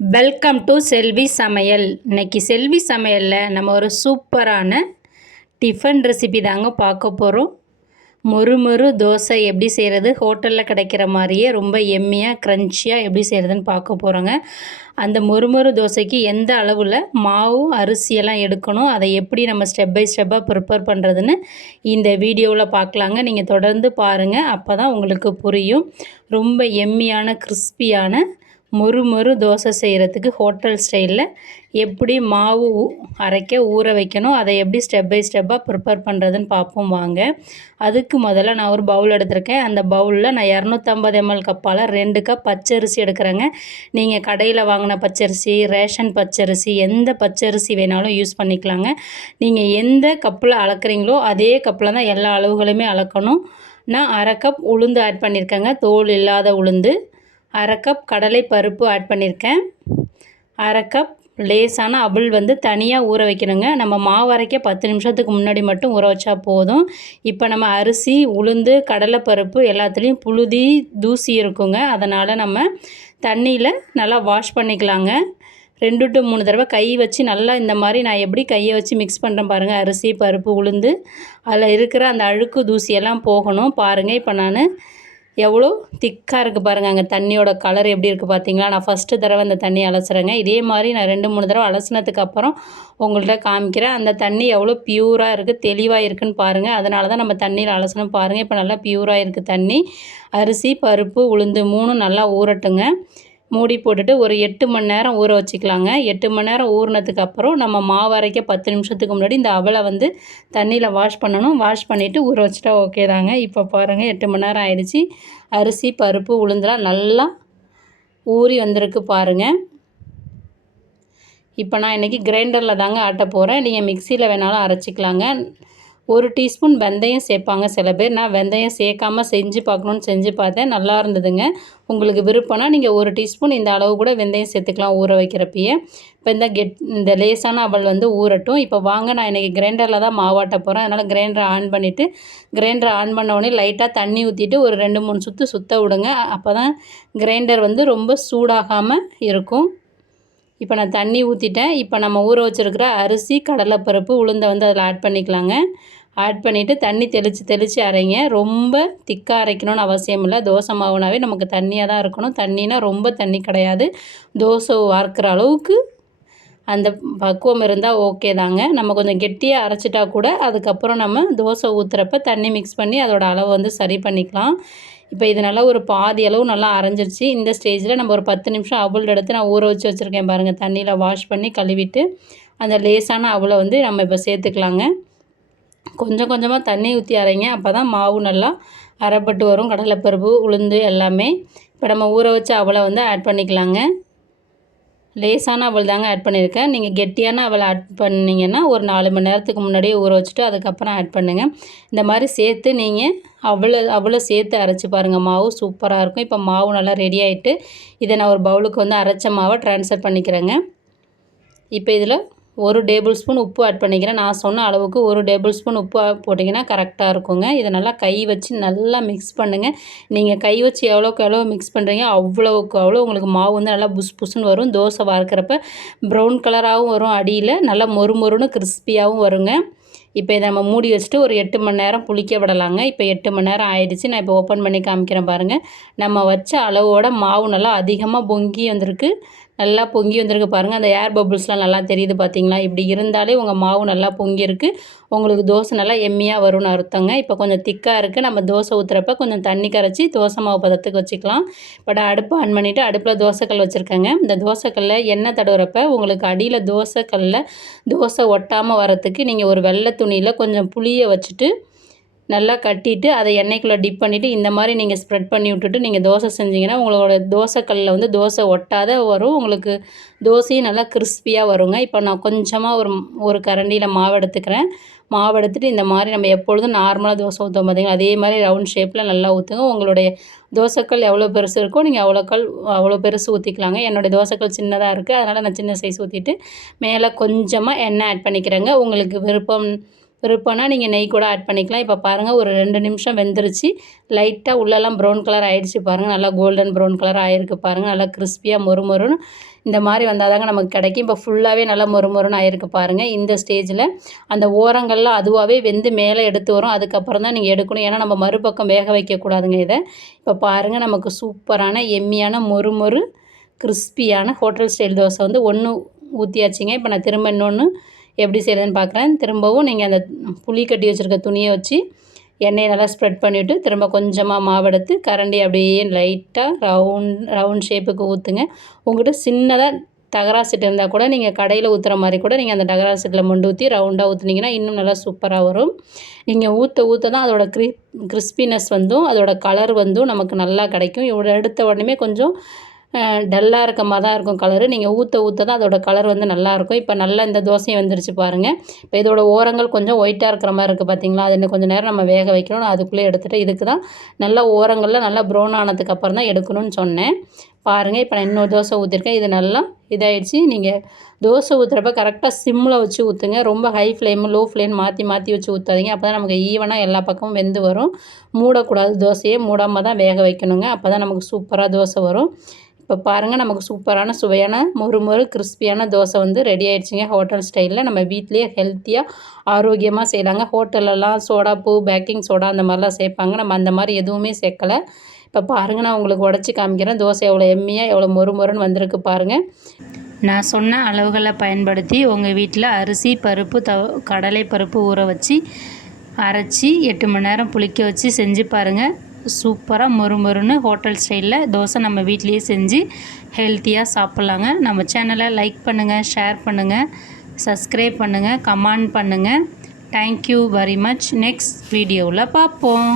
Welcome to செல்வி சமையல். இன்னைக்கு செல்வி சமையலில் நம்ம ஒரு சூப்பரான டிஃபன் ரெசிபி தாங்க பார்க்க போகிறோம் மொறு மொறு தோசை எப்படி செய்கிறது ஹோட்டலில் கிடைக்கிற மாதிரியே ரொம்ப எம்மியாக க்ரன்ச்சியாக எப்படி செய்கிறதுன்னு பார்க்க போகிறோங்க அந்த மொறுமொறு தோசைக்கு எந்த அளவில் மாவு அரிசியெல்லாம் எடுக்கணும் அதை எப்படி நம்ம ஸ்டெப் பை ஸ்டெப்பாக ப்ரிப்பேர் பண்ணுறதுன்னு இந்த வீடியோவில் பார்க்கலாங்க. நீங்கள் தொடர்ந்து பாருங்கள் அப்போ தான் உங்களுக்கு புரியும். ரொம்ப எம்மியான கிறிஸ்பியான மொறு மொறு தோசை செய்கிறதுக்கு ஹோட்டல் ஸ்டைலில் எப்படி மாவு ஊ- அரைக்க ஊற வைக்கணும் அதை எப்படி ஸ்டெப் பை ஸ்டெப்பாக ப்ரிப்பேர் பண்ணுறதுன்னு பார்ப்போம் வாங்க. அதுக்கு முதல்ல நான் ஒரு பவுல் எடுத்திருக்கேன். அந்த பவுலில் நான் இரநூத்தம்பது எம்எல் கப்பால் ரெண்டு கப் பச்சரிசி எடுக்கிறேங்க. நீங்கள் கடையில் வாங்கின பச்சரிசி ரேஷன் பச்சரிசி எந்த பச்சரிசி வேணாலும் யூஸ் பண்ணிக்கலாங்க. நீங்கள் எந்த கப்பில் அளக்குறீங்களோ அதே கப்பில் தான் எல்லா அளவுகளுமே அளக்கணும். நான் அரை கப் உளுந்து ஆட் பண்ணியிருக்கேங்க தோல் இல்லாத உளுந்து. அரை கப் கடலை பருப்பு ஆட் பண்ணியிருக்கேன் அரை கப் லேசான அவுள் வந்து தனியாக ஊற வைக்கணுங்க. நம்ம மாவு அரைக்க பத்து நிமிஷத்துக்கு முன்னாடி மட்டும் ஊற வச்சா போதும். இப்போ நம்ம அரிசி உளுந்து கடலைப்பருப்பு எல்லாத்துலேயும் புழுதி தூசி இருக்குங்க. அதனால் நம்ம தண்ணியில் நல்லா வாஷ் பண்ணிக்கலாங்க. ரெண்டு டு மூணு தடவை கை வச்சு நல்லா இந்த மாதிரி நான் எப்படி கையை வச்சு மிக்ஸ் பண்ணுறேன் பாருங்கள் அரிசி பருப்பு உளுந்து. அதில் இருக்கிற அந்த அழுக்கு தூசியெல்லாம் போகணும். பாருங்கள் இப்போ நான் எவ்வளோ திக்காக இருக்குது பாருங்கள் அங்கே தண்ணியோட கலர் எப்படி இருக்குது பார்த்தீங்களா நான் ஃபஸ்ட்டு தடவை அந்த தண்ணி அலசுறேங்க. இதே மாதிரி நான் ரெண்டு மூணு தடவை அலசினதுக்கு அப்புறம் உங்கள்கிட்ட காமிக்கிறேன். அந்த தண்ணி எவ்வளோ பியூராக இருக்குது தெளிவாக இருக்குன்னு பாருங்கள் அதனால தான் நம்ம தண்ணியில் அலசணும் பாருங்கள் இப்போ நல்லா பியூராக இருக்குது தண்ணி. அரிசி பருப்பு உளுந்து மூணும் நல்லா ஊறட்டுங்க. மூடி போட்டுட்டு ஒரு எட்டு மணி நேரம் ஊற வச்சுக்கலாங்க. எட்டு மணி நேரம் ஊறினதுக்கு அப்புறம் நம்ம மாவு அரைக்க பத்து நிமிஷத்துக்கு முன்னாடி இந்த அவலை வந்து தண்ணியில் வாஷ் பண்ணணும். வாஷ் பண்ணிவிட்டு ஊற வச்சுட்டா ஓகே தாங்க. இப்போ பாருங்கள் எட்டு மணி நேரம் ஆயிடுச்சு. அரிசி பருப்பு உளுந்தெலாம் நல்லா ஊறி வந்திருக்கு பாருங்கள் இப்போ நான் இன்றைக்கி கிரைண்டரில் தாங்க ஆட்ட போகிறேன் நீங்கள் மிக்சியில் வேணாலும் அரைச்சிக்கலாங்க. ஒரு டீஸ்பூன் வெந்தயம் சேர்ப்பாங்க சில பேர். நான் வெந்தயம் சேர்க்காம செஞ்சு பார்க்கணுன்னு செஞ்சு பார்த்தேன். நல்லா இருந்ததுங்க. உங்களுக்கு விருப்பம்னா நீங்கள் ஒரு டீஸ்பூன் இந்த அளவு கூட வெந்தயம் சேர்த்துக்கலாம் ஊற வைக்கிறப்பயே. இப்போ இந்த கெட் இந்த லேசான அவள் வந்து ஊறட்டும். இப்போ வாங்க நான் இன்றைக்கி கிரைண்டரில் தான் மாவாட்ட போகிறேன் அதனால் கிரைண்டரை ஆன் பண்ணிவிட்டு கிரைண்டரை ஆன் பண்ண உடனே லைட்டாக தண்ணி ஊற்றிட்டு ஒரு ரெண்டு மூணு சுற்று சுற்ற விடுங்க. அப்போ தான் கிரைண்டர் வந்து ரொம்ப சூடாகாமல் இருக்கும். இப்போ நான் தண்ணி ஊற்றிட்டேன் இப்போ நம்ம ஊற வச்சுருக்கிற அரிசி கடலைப்பருப்பு உளுந்தை வந்து அதில் ஆட் பண்ணிக்கலாங்க. ஆட் பண்ணிவிட்டு தண்ணி தெளித்து தெளித்து அரைங்க. ரொம்ப திக்காக அரைக்கணும்னு அவசியம் இல்லை. தோசை மாவுனாவே நமக்கு தண்ணியாக தான் இருக்கணும். தண்ணினா ரொம்ப தண்ணி கிடையாது. தோசை வார்க்கிற அளவுக்கு அந்த பக்குவம் இருந்தால் ஓகே தாங்க. நம்ம கொஞ்சம் கெட்டியாக அரைச்சிட்டா கூட அதுக்கப்புறம் நம்ம தோசை ஊற்றுறப்ப தண்ணி மிக்ஸ் பண்ணி அதோட அளவு வந்து சரி பண்ணிக்கலாம். இப்போ இது நல்லா ஒரு பாதி அளவு நல்லா அரைஞ்சிருச்சு. இந்த ஸ்டேஜில் நம்ம ஒரு பத்து நிமிஷம் அவள் எடுத்து நான் ஊற வச்சு வச்சுருக்கேன் பாருங்கள் தண்ணியில் வாஷ் பண்ணி கழுவிட்டு அந்த லேசான அவளை வந்து நம்ம இப்போ சேர்த்துக்கலாங்க. கொஞ்சம் கொஞ்சமாக தண்ணி ஊற்றி அரைங்க. அப்போ தான் மாவு நல்லா அரைப்பட்டு வரும். கடலைப்பருப்பு உளுந்து எல்லாமே. இப்போ நம்ம ஊற வச்ச அவளை வந்து ஆட் பண்ணிக்கலாங்க. லேசான அவள் தாங்க ஆட் பண்ணியிருக்கேன். நீங்கள் கெட்டியான அவளை ஆட் பண்ணிங்கன்னா ஒரு நாலு மணி நேரத்துக்கு முன்னாடியே ஊற வச்சுட்டு அதுக்கப்புறம் ஆட் பண்ணுங்கள் இந்த மாதிரி சேர்த்து நீங்கள் அவ்வளோ அவ்வளோ சேர்த்து அரைச்சி பாருங்கள் மாவு சூப்பராக இருக்கும். இப்போ மாவு நல்லா ரெடி ஆகிட்டு இதை நான் ஒரு பவுலுக்கு வந்து அரைச்ச மாவை ட்ரான்ஸ்ஃபர் பண்ணிக்கிறேங்க. இப்போ இதில் ஒரு டேபிள் ஸ்பூன் உப்பு ஆட் பண்ணிக்கிறேன். நான் சொன்ன அளவுக்கு ஒரு டேபிள் ஸ்பூன் உப்பு போட்டிங்கன்னா கரெக்டாக இருக்குங்க. இதை நல்லா கை வச்சு நல்லா மிக்ஸ் பண்ணுங்கள் நீங்கள் கை வச்சு எவ்வளோக்கு எவ்வளோ மிக்ஸ் பண்ணுறீங்க அவ்வளோக்கு அவ்வளோ உங்களுக்கு மாவு வந்து நல்லா புஸ் புஸ்ன்னு வரும். தோசை வார்க்கிறப்ப ப்ரௌன் கலராகவும் வரும் அடியில். நல்லா மொறு மொறுன்னு கிறிஸ்பியாகவும் வருங்க. இப்போ இதை நம்ம மூடி வச்சுட்டு ஒரு எட்டு மணி நேரம் புளிக்க விடலாங்க. இப்போ எட்டு மணி நேரம் ஆயிடுச்சு. நான் இப்போ ஓப்பன் பண்ணி காமிக்கிறேன் பாருங்கள் நம்ம வச்ச அளவோட மாவு நல்லா அதிகமாக பொங்கி வந்திருக்கு. நல்லா பொங்கி வந்திருக்கு பாருங்கள் அந்த ஏர் பபுள்ஸ்லாம் நல்லா தெரியுது பார்த்தீங்களா இப்படி இருந்தாலே உங்கள் மாவு நல்லா பொங்கியிருக்கு உங்களுக்கு தோசை நல்லா எம்மியாக வரும்னு அர்த்தங்க. இப்போ கொஞ்சம் திக்காக இருக்குது நம்ம தோசை ஊற்றுறப்ப கொஞ்சம் தண்ணி கரைச்சி தோசை மாவு பதத்துக்கு வச்சுக்கலாம். இப்போ நான் அடுப்பு ஆன் பண்ணிவிட்டு அடுப்பில் தோசைக்கல் வச்சுருக்கேங்க. இந்த தோசைக்கல்ல எண்ணெய் தடவுறப்ப உங்களுக்கு அடியில் தோசைக்கல்ல தோசை ஒட்டாமல் வரத்துக்கு நீங்கள் ஒரு வெள்ளை துணியில் கொஞ்சம் புளியை வச்சுட்டு நல்லா கட்டிட்டு அதை எண்ணெய்க்குள்ளே டிப் பண்ணிவிட்டு இந்த மாதிரி நீங்கள் ஸ்ப்ரெட் பண்ணி விட்டுட்டு நீங்கள் தோசை செஞ்சீங்கன்னா உங்களோட தோசைக்கல்லில் வந்து தோசை ஒட்டாத வரும். உங்களுக்கு தோசையும் நல்லா கிறிஸ்பியாக வருங்க. இப்போ நான் கொஞ்சமாக ஒரு ஒரு கரண்டியில் மாவு எடுத்துக்கிறேன். மாவு எடுத்துட்டு இந்த மாதிரி நம்ம எப்பொழுதும் நார்மலாக தோசை ஊற்றுவோம் பார்த்தீங்களா அதே மாதிரி ரவுண்ட் ஷேப்பில் நல்லா ஊற்றுங்க உங்களுடைய தோசைக்கல் எவ்வளோ பெருசு இருக்கோ நீங்கள் அவ்வளோக்கல் அவ்வளோ பெருசு ஊற்றிக்கலாங்க என்னுடைய தோசைக்கல் சின்னதாக இருக்குது அதனால் நான் சின்ன சைஸ் ஊற்றிட்டு மேலே கொஞ்சமாக எண்ணெய் ஆட் பண்ணிக்கிறேங்க. உங்களுக்கு விருப்பம் விருப்பம்னா நீங்கள் நெய் கூட ஆட் பண்ணிக்கலாம். இப்போ பாருங்கள் ஒரு ரெண்டு நிமிஷம் வெந்துருச்சு. லைட்டாக உள்ளெல்லாம் ப்ரௌன் கலர் ஆகிடுச்சு பாருங்கள் நல்லா கோல்டன் ப்ரௌன் கலர் ஆகிருக்கு பாருங்கள் நல்லா கிறிஸ்பியாக மொறு மொறுன்னு இந்த மாதிரி வந்தால் தாங்க நமக்கு கிடைக்கும். இப்போ ஃபுல்லாகவே நல்லா மொறு மொறுன்னு ஆயிருக்கு பாருங்கள் இந்த ஸ்டேஜில் அந்த ஓரங்கள்லாம் அதுவாகவே வெந்து மேலே எடுத்து வரும். அதுக்கப்புறம் தான் நீங்கள் எடுக்கணும். ஏன்னா நம்ம மறுபக்கம் வேக வைக்கக்கூடாதுங்க இதை. இப்போ பாருங்கள் நமக்கு சூப்பரான எம்மியான மொறு மொறு கிறிஸ்பியான ஹோட்டல் ஸ்டைல் தோசை வந்து ஒன்று ஊற்றியாச்சுங்க இப்போ நான் திரும்ப இன்னொன்று எப்படி செய்கிறதுன்னு பார்க்குறேன் திரும்பவும் நீங்கள் அந்த புளி கட்டி வச்சுருக்க துணியை வச்சு எண்ணெயை நல்லா ஸ்ப்ரெட் பண்ணிவிட்டு திரும்ப கொஞ்சமாக மாவெடுத்து கரண்டி அப்படியே லைட்டாக ரவுண்ட் ரவுண்ட் ஷேப்புக்கு ஊற்றுங்க உங்கள்கிட்ட சின்னதாக தகரா செட் இருந்தால் கூட நீங்கள் கடையில் ஊற்றுற மாதிரி கூட நீங்கள் அந்த தகரா செட்டில் மொண்டு ஊற்றி ரவுண்டாக ஊற்றுனீங்கன்னா இன்னும் நல்லா சூப்பராக வரும். நீங்கள் ஊற்ற ஊற்ற தான் அதோட க்ரி கிறிஸ்பினஸ் வந்தும் அதோட கலர் வந்தும் நமக்கு நல்லா கிடைக்கும். இவ்வளோ எடுத்த உடனே கொஞ்சம் டல்லாக இருக்க மாதிரி தான் இருக்கும் கலரு நீங்கள் ஊற்ற ஊற்ற தான் அதோடய கலர் வந்து நல்லாயிருக்கும் இப்போ நல்லா இந்த தோசையும் வந்துருச்சு பாருங்கள் இப்போ இதோட ஓரங்கள் கொஞ்சம் ஒயிட்டாக இருக்கிற மாதிரி இருக்குது பார்த்தீங்களா அது இன்னும் கொஞ்சம் நேரம் நம்ம வேக வைக்கணும். நான் அதுக்குள்ளே எடுத்துகிட்டு இதுக்கு தான் நல்லா ஓரங்களில் நல்லா ப்ரௌன் ஆனதுக்கு அப்புறம் தான் எடுக்கணும்னு சொன்னேன். பாருங்கள் இப்போ நான் இன்னொரு தோசை ஊற்றிருக்கேன் இது நல்லா இதாகிடுச்சு நீங்கள் தோசை ஊற்றுறப்ப கரெக்டாக சிம்மில் வச்சு ஊற்றுங்க ரொம்ப ஹை ஃப்ளேம் லோ ஃப்ளேம் மாற்றி மாற்றி வச்சு ஊற்றாதீங்க அப்போ தான் நமக்கு ஈவனாக எல்லா பக்கமும் வெந்து வரும். மூடக்கூடாது தோசையே. மூடாமல் தான் வேக வைக்கணுங்க. அப்போ தான் நமக்கு சூப்பராக தோசை வரும். இப்போ பாருங்கள் நமக்கு சூப்பரான சுவையான மொறு மொறு கிறிஸ்பியான தோசை வந்து ரெடி ஆகிடுச்சிங்க ஹோட்டல் ஸ்டைலில் நம்ம வீட்லேயே ஹெல்த்தியாக ஆரோக்கியமாக செய்யலாங்க. ஹோட்டலெல்லாம் பூ பேக்கிங் சோடா அந்த மாதிரிலாம் சேர்ப்பாங்க. நம்ம அந்த மாதிரி எதுவுமே சேர்க்கலை. இப்போ பாருங்கள் நான் உங்களுக்கு உடச்சி காமிக்கிறேன். தோசை எவ்வளோ எம்மியாக எவ்வளோ மொறு மொறுன்னு வந்திருக்கு பாருங்கள் நான் சொன்ன அளவுகளை பயன்படுத்தி உங்கள் வீட்டில் அரிசி பருப்பு த கடலை பருப்பு ஊற வச்சு அரைச்சி எட்டு மணி நேரம் புளிக்க வச்சு செஞ்சு பாருங்கள் சூப்பராக மொறு மொறுன்னு ஹோட்டல் ஸ்டைலில் தோசை நம்ம வீட்லேயே செஞ்சு ஹெல்த்தியாக சாப்பிட்லாங்க. நம்ம சேனலை லைக் பண்ணுங்கள் ஷேர் பண்ணுங்கள் சப்ஸ்கிரைப் பண்ணுங்கள் கமெண்ட் பண்ணுங்கள் தேங்க்யூ வெரி மச் நெக்ஸ்ட் வீடியோவில் பார்ப்போம்.